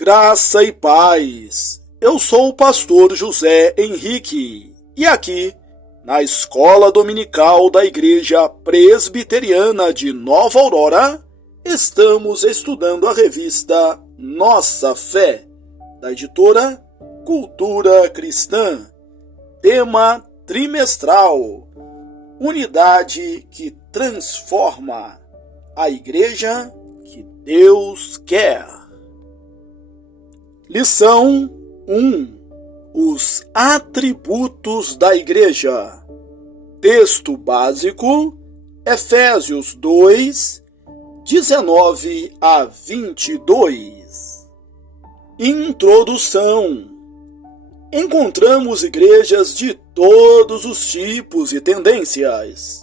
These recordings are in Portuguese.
Graça e paz. Eu sou o pastor José Henrique e aqui, na Escola Dominical da Igreja Presbiteriana de Nova Aurora, estamos estudando a revista Nossa Fé, da editora Cultura Cristã. Tema trimestral: Unidade que transforma, a Igreja que Deus quer. Lição 1: Os atributos da Igreja. Texto básico: Efésios 2, 19 a 22. Introdução. Encontramos igrejas de todos os tipos e tendências.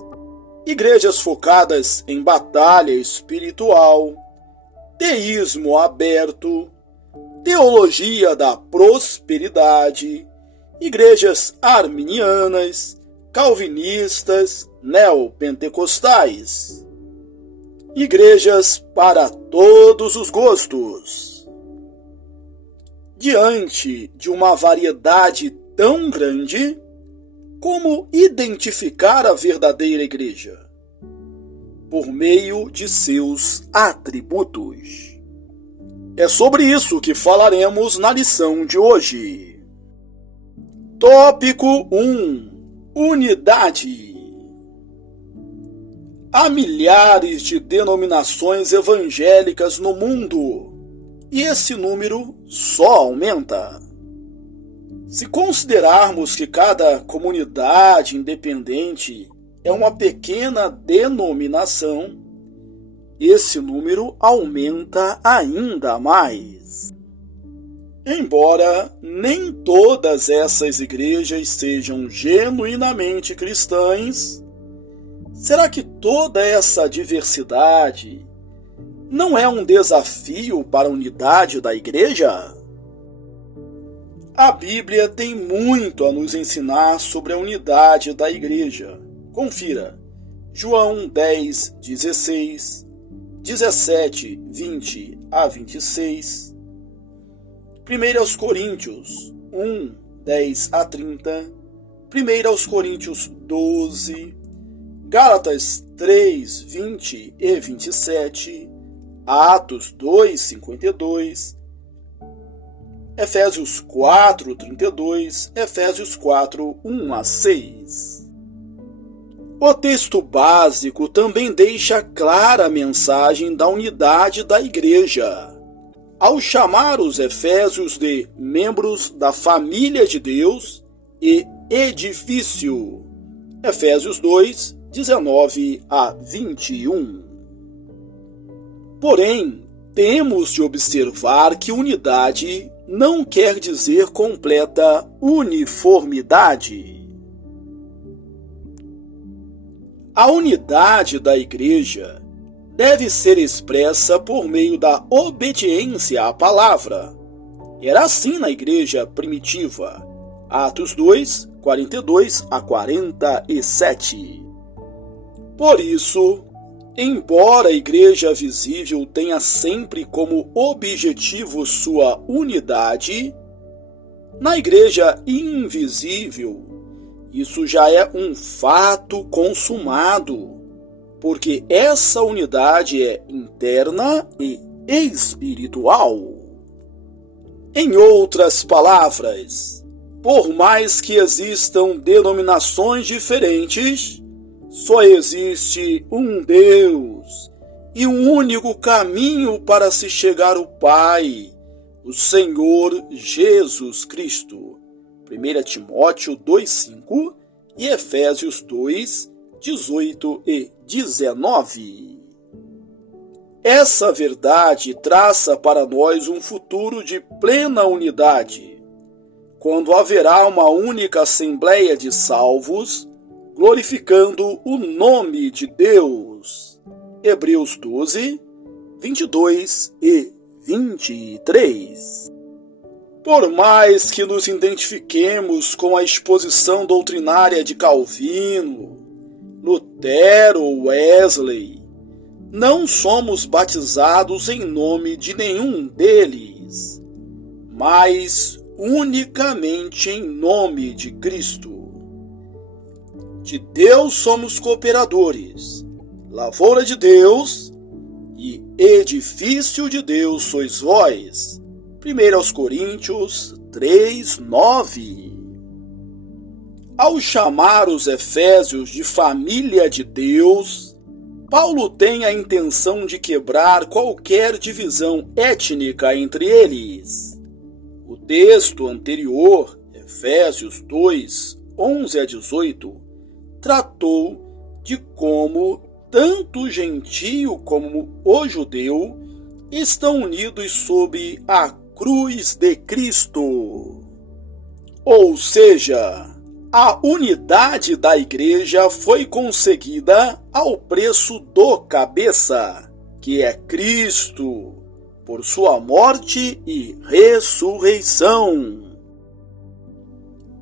Igrejas focadas em batalha espiritual, teísmo aberto, teologia da prosperidade, igrejas arminianas, calvinistas, neopentecostais. Igrejas para todos os gostos. Diante de uma variedade tão grande, como identificar a verdadeira igreja? Por meio de seus atributos. É sobre isso que falaremos na lição de hoje. Tópico 1: Unidade. Há milhares de denominações evangélicas no mundo, e esse número só aumenta. Se considerarmos que cada comunidade independente é uma pequena denominação, esse número aumenta ainda mais. Embora nem todas essas igrejas sejam genuinamente cristãs, será que toda essa diversidade não é um desafio para a unidade da igreja? A Bíblia tem muito a nos ensinar sobre a unidade da igreja. Confira: João 10, 16, 17, 20 a 26, 1 Coríntios 1, 10 a 30, 1 Coríntios 12, Gálatas 3, 20 e 27, Atos 2, 52, Efésios 4, 32, Efésios 4, 1 a 6. O texto básico também deixa clara a mensagem da unidade da igreja. Ao chamar os efésios de membros da família de Deus e edifício. Efésios 2, 19 a 21. Porém, temos de observar que unidade não quer dizer completa uniformidade. A unidade da igreja deve ser expressa por meio da obediência à palavra. Era assim na igreja primitiva. Atos 2, 42 a 47. Por isso, embora a igreja visível tenha sempre como objetivo sua unidade, na igreja invisível, isso já é um fato consumado, porque essa unidade é interna e espiritual. Em outras palavras, por mais que existam denominações diferentes, só existe um Deus e um único caminho para se chegar ao Pai, o Senhor Jesus Cristo. 1 Timóteo 2,5 e Efésios 2, 18 e 19. Essa verdade traça para nós um futuro de plena unidade, quando haverá uma única assembleia de salvos, glorificando o nome de Deus. Hebreus 12, 22 e 23. Por mais que nos identifiquemos com a exposição doutrinária de Calvino, Lutero ou Wesley, não somos batizados em nome de nenhum deles. mas unicamente em nome de Cristo. De Deus somos cooperadores, lavoura de Deus e edifício de Deus sois vós. 1 Coríntios 3:9. Ao chamar os efésios de família de Deus, Paulo tem a intenção de quebrar qualquer divisão étnica entre eles. O texto anterior, Efésios 2:11-18, tratou de como tanto o gentio como o judeu estão unidos sob a cruz de Cristo. Ou seja, a unidade da igreja foi conseguida ao preço do cabeça, que é Cristo, por sua morte e ressurreição.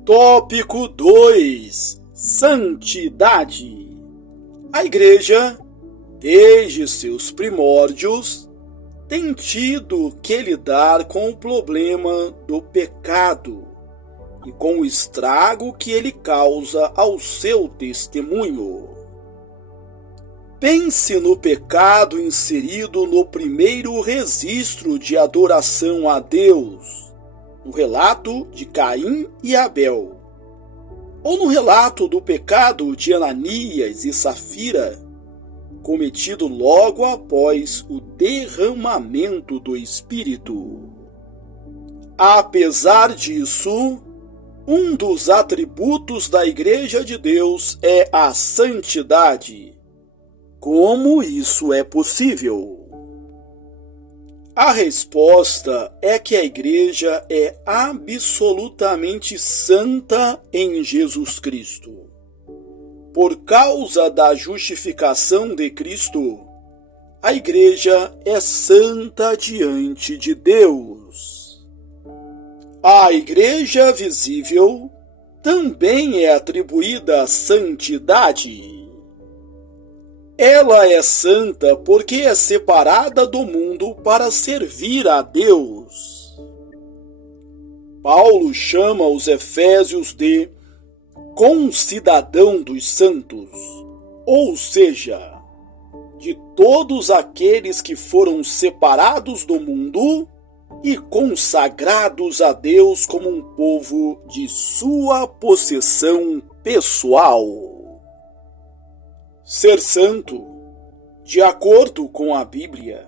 Tópico 2. Santidade. A igreja, desde seus primórdios, tem tido que lidar com o problema do pecado e com o estrago que ele causa ao seu testemunho. Pense no pecado inserido no primeiro registro de adoração a Deus, no relato de Caim e Abel, ou no relato do pecado de Ananias e Safira, cometido logo após o derramamento do Espírito. Apesar disso, um dos atributos da Igreja de Deus é a santidade. Como isso é possível? A resposta é que a Igreja é absolutamente santa em Jesus Cristo. Por causa da justificação de Cristo, a Igreja é santa diante de Deus. A Igreja visível também é atribuída a santidade. Ela é santa porque é separada do mundo para servir a Deus. Paulo chama os efésios de concidadão dos santos, ou seja, de todos aqueles que foram separados do mundo e consagrados a Deus como um povo de sua possessão pessoal. Ser santo, de acordo com a Bíblia,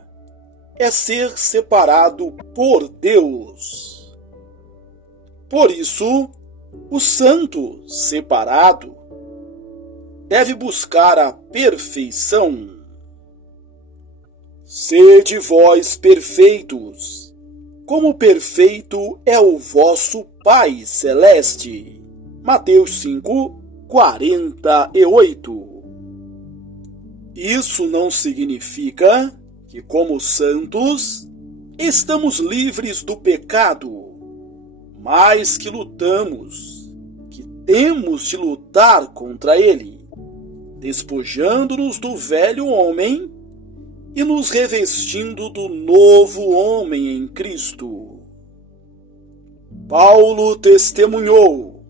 é ser separado por Deus. Por isso, o santo separado deve buscar a perfeição. Sede vós perfeitos, como perfeito é o vosso Pai Celeste. Mateus 5:48. Isso não significa que, como santos, estamos livres do pecado, mas que lutamos, que temos de lutar contra ele, despojando-nos do velho homem e nos revestindo do novo homem em Cristo. Paulo testemunhou: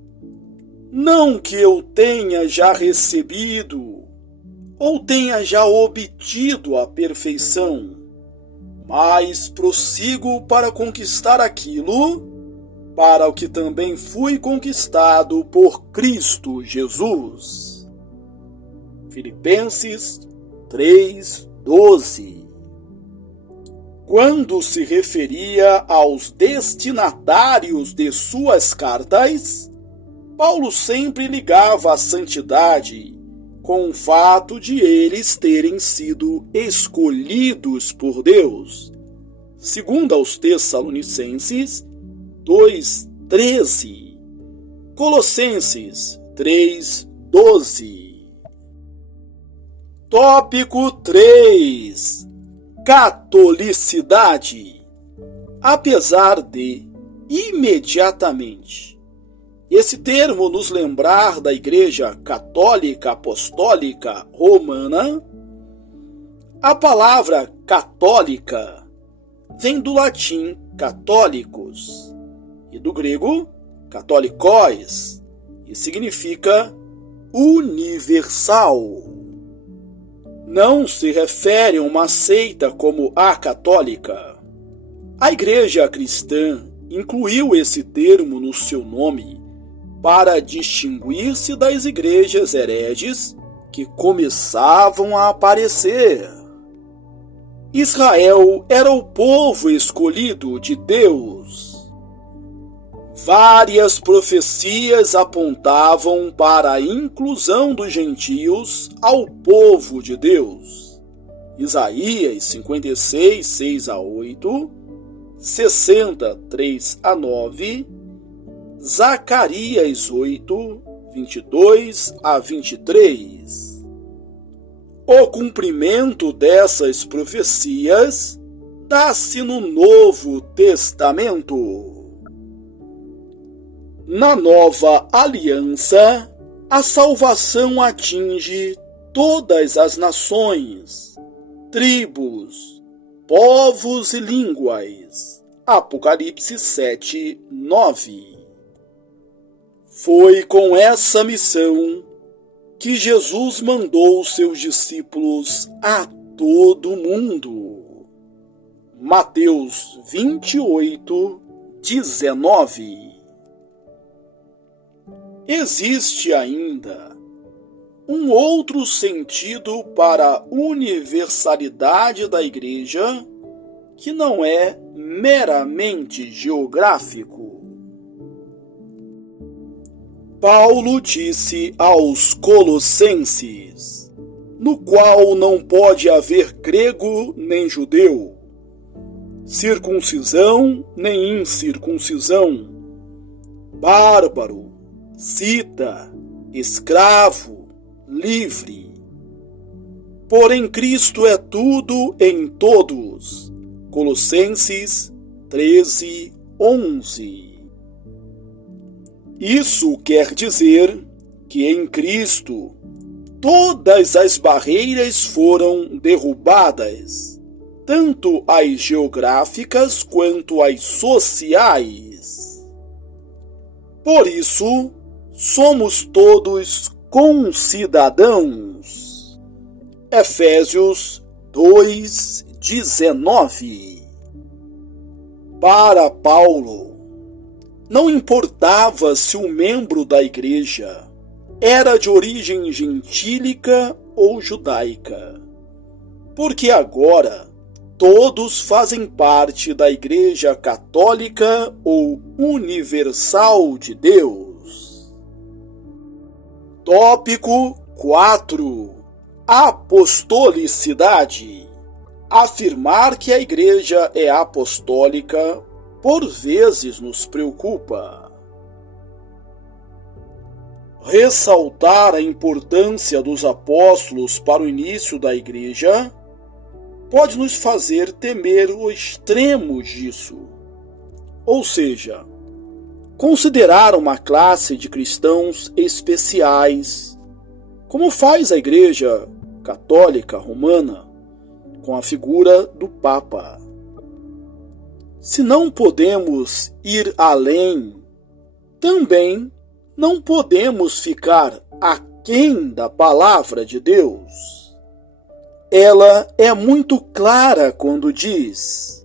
não que eu tenha já recebido ou tenha já obtido a perfeição, mas prossigo para conquistar aquilo para o que também fui conquistado por Cristo Jesus. Filipenses 3:12. Quando se referia aos destinatários de suas cartas, Paulo sempre ligava a santidade com o fato de eles terem sido escolhidos por Deus. Segundo aos Tessalonicenses 2:13, Colossenses 3:12. Tópico 3. Catolicidade. Apesar de, imediatamente, esse termo nos lembrar da Igreja Católica Apostólica Romana, a palavra católica vem do latim católicos e do grego católicos e significa universal. Não se refere a uma seita como a católica. A Igreja cristã incluiu esse termo no seu nome para distinguir-se das igrejas hereges que começavam a aparecer. Israel era o povo escolhido de Deus. Várias profecias apontavam para a inclusão dos gentios ao povo de Deus. Isaías 56, 6 a 8, 60, 3 a 9, Zacarias 8, 22 a 23. O cumprimento dessas profecias dá-se no Novo Testamento. Na Nova Aliança, a salvação atinge todas as nações, tribos, povos e línguas. Apocalipse 7, 9. Foi com essa missão que Jesus mandou seus discípulos a todo o mundo. Mateus 28, 19. Existe ainda um outro sentido para a universalidade da Igreja que não é meramente geográfico. Paulo disse aos Colossenses, no qual não pode haver grego nem judeu, circuncisão nem incircuncisão, bárbaro, cita, escravo, livre. Porém, Cristo é tudo em todos. Colossenses 13, 11. Isso quer dizer que em Cristo todas as barreiras foram derrubadas, tanto as geográficas quanto as sociais. Por isso, somos todos concidadãos. Efésios 2:19. Para Paulo, não importava se o membro da igreja era de origem gentílica ou judaica, porque agora todos fazem parte da Igreja Católica ou Universal de Deus. Tópico 4. Apostolicidade. Afirmar que a Igreja é apostólica por vezes nos preocupa. Ressaltar a importância dos apóstolos para o início da Igreja pode nos fazer temer o extremo disso, ou seja, considerar uma classe de cristãos especiais, como faz a Igreja Católica Romana com a figura do Papa. Se não podemos ir além, também não podemos ficar aquém da palavra de Deus. Ela é muito clara quando diz: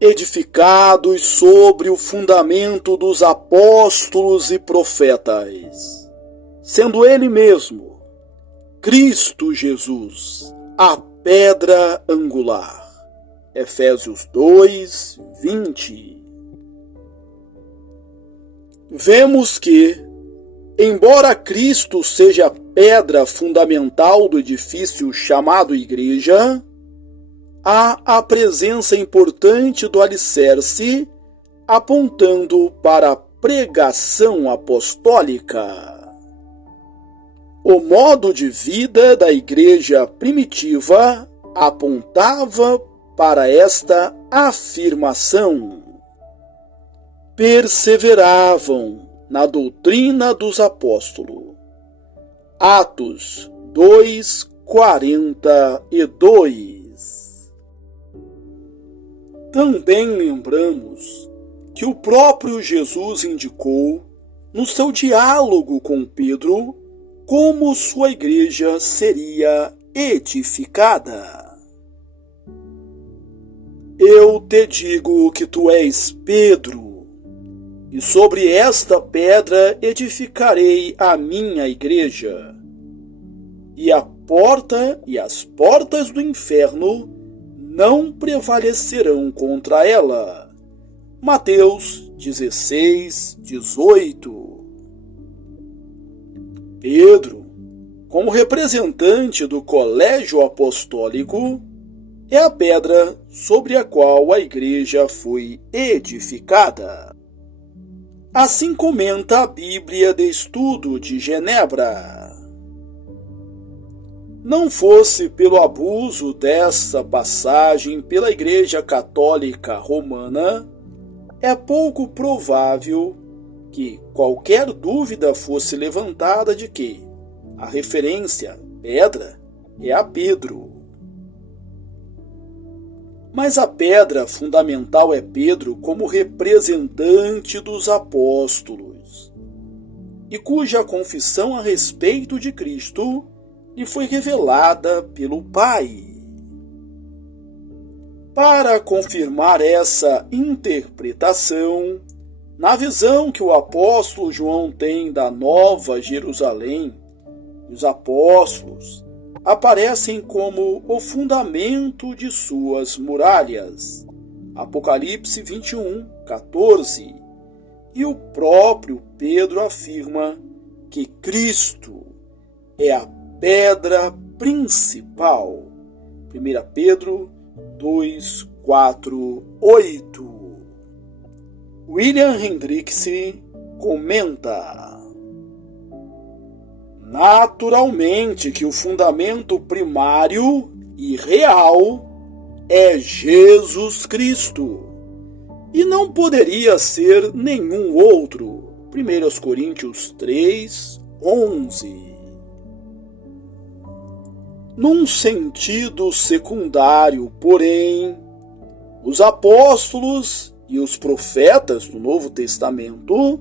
edificados sobre o fundamento dos apóstolos e profetas, sendo ele mesmo, Cristo Jesus, a pedra angular. Efésios 2, 20. Vemos que, embora Cristo seja a pedra fundamental do edifício chamado Igreja, há a presença importante do alicerce apontando para a pregação apostólica. O modo de vida da igreja primitiva apontava para esta afirmação. Perseveravam na doutrina dos apóstolos. Atos 2:42. Também lembramos que o próprio Jesus indicou, no seu diálogo com Pedro, como sua igreja seria edificada. Eu te digo que tu és Pedro, e sobre esta pedra edificarei a minha igreja, e as portas do inferno não prevalecerão contra ela. Mateus 16, 18. Pedro, como representante do colégio apostólico, é a pedra sobre a qual a igreja foi edificada. Assim comenta a Bíblia de Estudo de Genebra. Não fosse pelo abuso dessa passagem pela Igreja Católica Romana, é pouco provável que qualquer dúvida fosse levantada de que a referência pedra é a Pedro. Mas a pedra fundamental é Pedro como representante dos apóstolos, e cuja confissão a respeito de Cristo lhe foi revelada pelo Pai. Para confirmar essa interpretação, na visão que o apóstolo João tem da Nova Jerusalém, os apóstolos aparecem como o fundamento de suas muralhas. Apocalipse 21, 14. E o próprio Pedro afirma que Cristo é a pedra principal. 1 Pedro 2, 4, 8. William Hendricks comenta: naturalmente que o fundamento primário e real é Jesus Cristo, e não poderia ser nenhum outro. 1 Coríntios 3, 11. Num sentido secundário, porém, os apóstolos e os profetas do Novo Testamento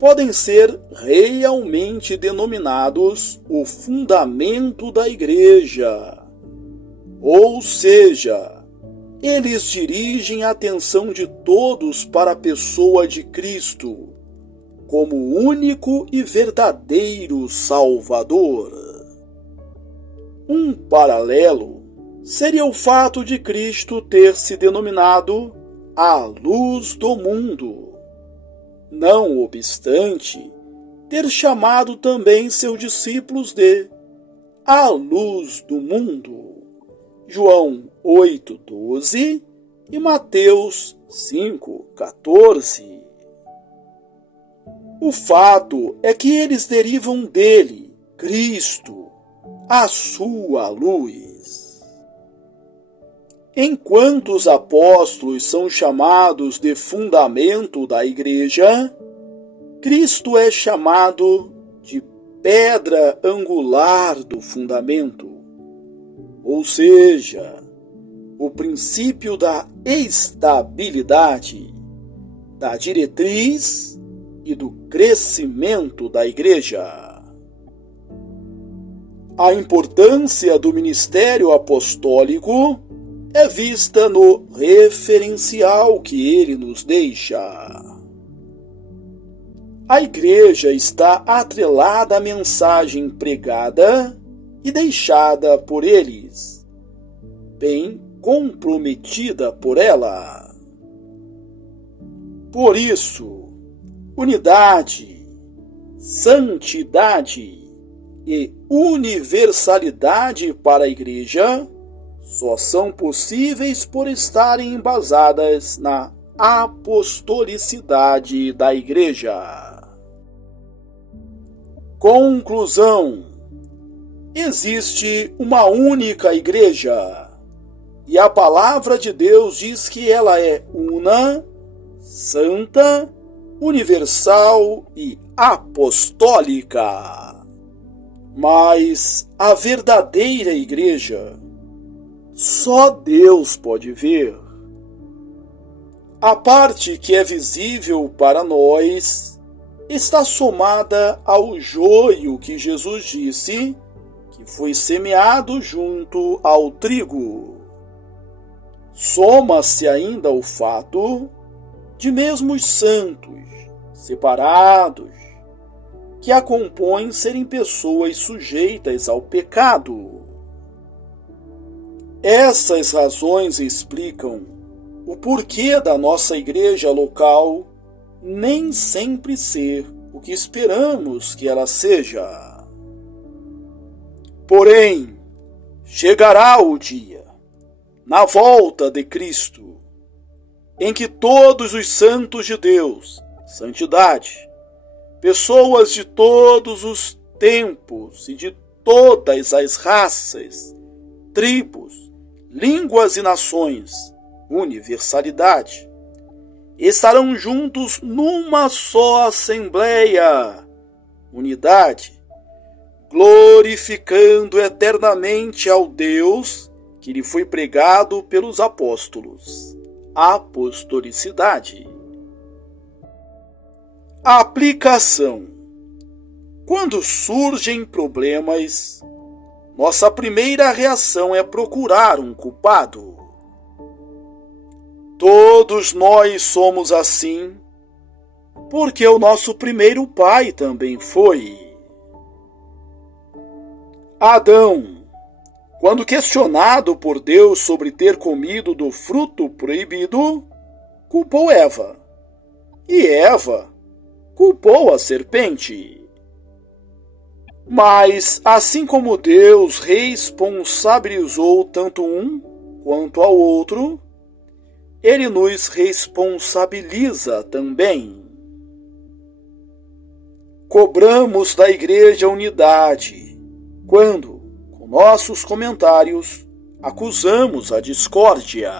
podem ser realmente denominados o fundamento da igreja. Ou seja, eles dirigem a atenção de todos para a pessoa de Cristo, como único e verdadeiro Salvador. Um paralelo seria o fato de Cristo ter se denominado a luz do mundo, não obstante ter chamado também seus discípulos de a luz do mundo. João 8:12 e Mateus 5:14. O fato é que eles derivam dele, Cristo, a sua luz. Enquanto os apóstolos são chamados de fundamento da igreja, Cristo é chamado de pedra angular do fundamento, ou seja, o princípio da estabilidade, da diretriz e do crescimento da igreja. A importância do ministério apostólico é vista no referencial que ele nos deixa. A igreja está atrelada à mensagem pregada e deixada por eles, bem comprometida por ela. Por isso, unidade, santidade e universalidade para a igreja só são possíveis por estarem embasadas na apostolicidade da igreja. Conclusão: existe uma única igreja, e a palavra de Deus diz que ela é una, santa, universal e apostólica. Mas a verdadeira igreja só Deus pode ver. A parte que é visível para nós está somada ao joio que Jesus disse que foi semeado junto ao trigo. Soma-se ainda o fato de mesmo os santos, separados, que a compõem serem pessoas sujeitas ao pecado. Essas razões explicam o porquê da nossa igreja local nem sempre ser o que esperamos que ela seja. Porém, chegará o dia, na volta de Cristo, em que todos os santos de Deus, santidade, pessoas de todos os tempos e de todas as raças, tribos, línguas e nações, universalidade, estarão juntos numa só assembleia, unidade, glorificando eternamente ao Deus que lhe foi pregado pelos apóstolos. Apostolicidade. Aplicação. Quando surgem problemas, nossa primeira reação é procurar um culpado. Todos nós somos assim, porque o nosso primeiro pai também foi. Adão, quando questionado por Deus sobre ter comido do fruto proibido, culpou Eva. E Eva culpou a serpente. Mas, assim como Deus responsabilizou tanto um quanto ao outro, Ele nos responsabiliza também. Cobramos da igreja unidade quando, com nossos comentários, acusamos a discórdia.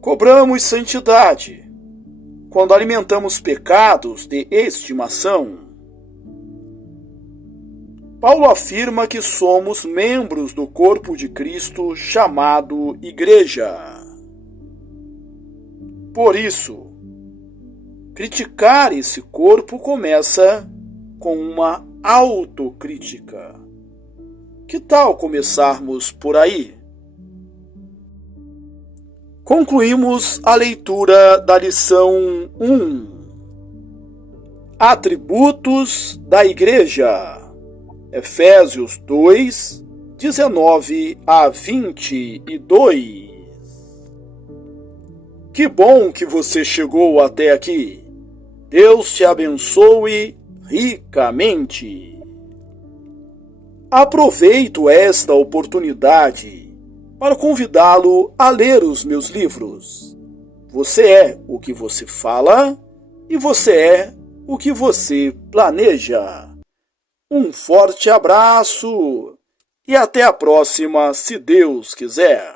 Cobramos santidade quando alimentamos pecados de estimação. Paulo afirma que somos membros do corpo de Cristo chamado Igreja. Por isso, criticar esse corpo começa com uma autocrítica. Que tal começarmos por aí? Concluímos a leitura da lição 1. Atributos da Igreja. Efésios 2, 19 a 22. Que bom que você chegou até aqui. Deus te abençoe ricamente. Aproveito esta oportunidade para convidá-lo a ler os meus livros. Você é o que você fala e você é o que você planeja. Um forte abraço e até a próxima, se Deus quiser.